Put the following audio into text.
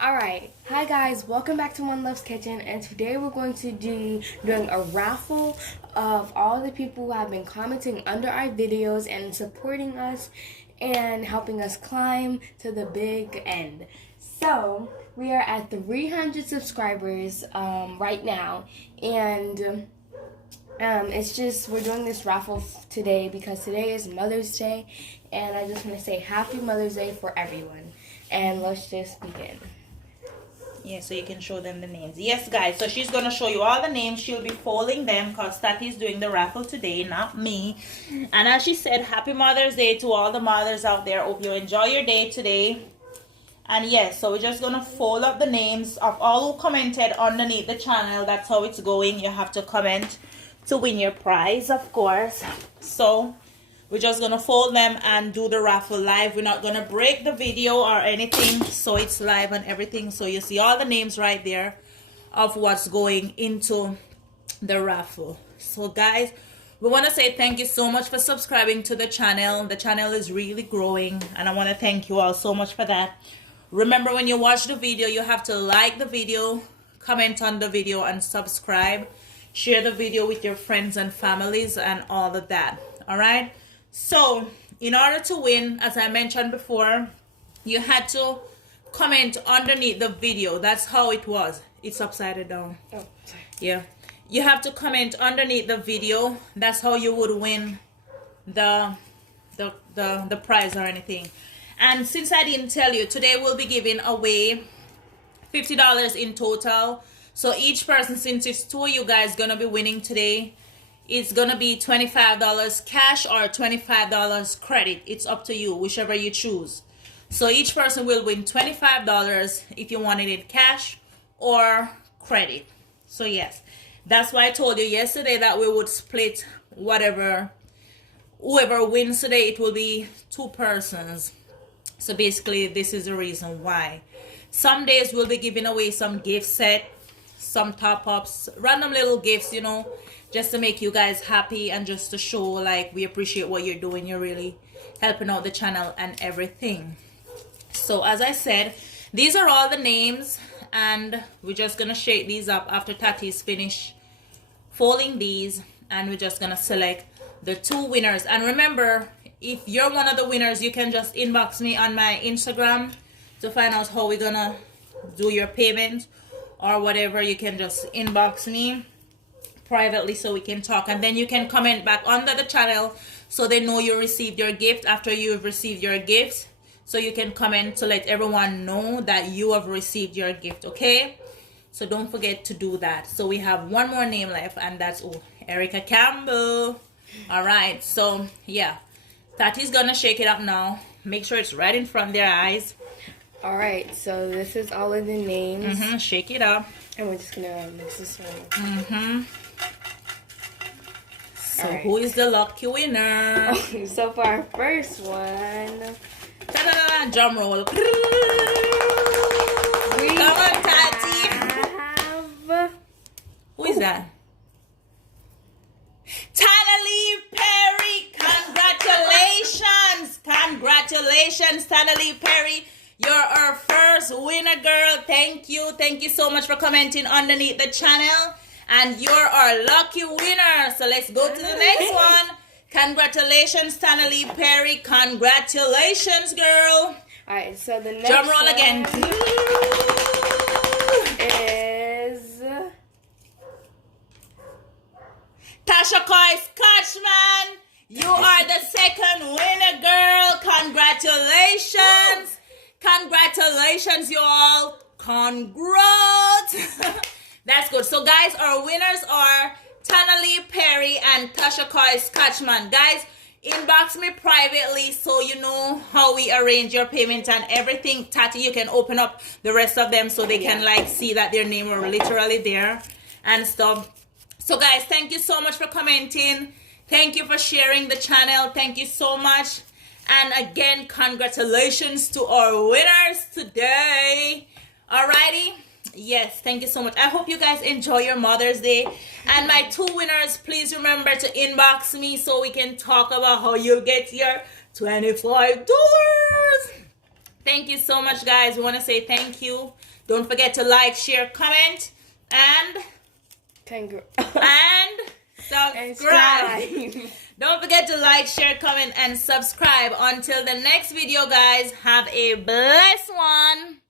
Alright, hi guys, welcome back to One Love's Kitchen, and today we're going to be doing a raffle of all the people who have been commenting under our videos and supporting us and helping us climb to the big end. So, we are at 300 subscribers right now, and it's just, we're doing this raffle today because today is Mother's Day, and I just want to say Happy Mother's Day for everyone. And let's just begin. Yeah, so you can show them the names. Yes, guys, so she's going to show you all the names. She'll be folding them because Tati's doing the raffle today, not me. And as she said, Happy Mother's Day to all the mothers out there. Hope you enjoy your day today. And yes, so we're just going to fold up the names of all who commented underneath the channel. That's how it's going. You have to comment to win your prize, of course. So we're just going to fold them and do the raffle live. We're not going to break the video or anything. So it's live and everything. So you see all the names right there of what's going into the raffle. So guys, we want to say thank you so much for subscribing to the channel. The channel is really growing. And I want to thank you all so much for that. Remember, when you watch the video, you have to like the video, comment on the video, and subscribe. Share the video with your friends and families and all of that. All right? So, in order to win, as I mentioned before, you had to comment underneath the video. That's how it was. It's upside down. Oh, sorry. Yeah. You have to comment underneath the video. That's how you would win the prize or anything. And since I didn't tell you, today we'll be giving away $50 in total. So each person, since it's two of you guys gonna be winning today, it's gonna be $25 cash or $25 credit. It's up to you, whichever you choose. So each person will win $25 if you wanted it cash or credit. So yes, that's why I told you yesterday that we would split whoever wins today. It will be two persons. So basically, this is the reason why. Some days we'll be giving away some gift set, some top-ups, random little gifts, you know, just to make you guys happy and just to show like we appreciate what you're doing. You're really helping out the channel and everything. So as I said, these are all the names, and we're just gonna shake these up after Tati's finished folding these, and we're just gonna select the two winners. And remember, if you're one of the winners, you can just inbox me on my Instagram to find out how we're gonna do your payment or whatever. You can just inbox me privately so we can talk, and then you can comment back under the channel so they know you received your gift. After you've received your gift, so you can comment to let everyone know that you have received your gift. Okay, so don't forget to do that. So we have one more name left, and that's Erica Campbell. All right, so yeah, Tati's gonna shake it up now. Make sure it's right in front of their eyes. All right, so this is all of the names. Shake it up. And we're just gonna mix this one. So right. Who is the lucky winner? Oh, so for our first one, ta-da-da, drum roll. Come on, Tati. Who is that? Tanalee Perry. Congratulations. Congratulations, Tanalee Perry. You're our first winner, girl. Thank you. Thank you so much for commenting underneath the channel. And you're our lucky winner. So let's go to the next one. Congratulations, Tanalee Perry. Congratulations, girl. All right, so the next drum roll again. Is Tasha Coy Scotchman. You are the second winner, girl. Congratulations. Congratulations, you all. Congrats. That's good. So, guys, our winners are Tanalee Perry and Tasha Coy Scotchman. Guys, inbox me privately so you know how we arrange your payment and everything. Tati, you can open up the rest of them so they can like see that their name are literally there and stuff. So, guys, thank you so much for commenting. Thank you for sharing the channel. Thank you so much. And again, congratulations to our winners today. Alrighty. Yes, thank you so much. I hope you guys enjoy your Mother's Day. And my two winners, please remember to inbox me so we can talk about how you'll get your $25. Thank you so much, guys. We want to say thank you. Don't forget to like, share, comment, and subscribe. Don't forget to like, share, comment, and subscribe. Until the next video, guys, have a blessed one.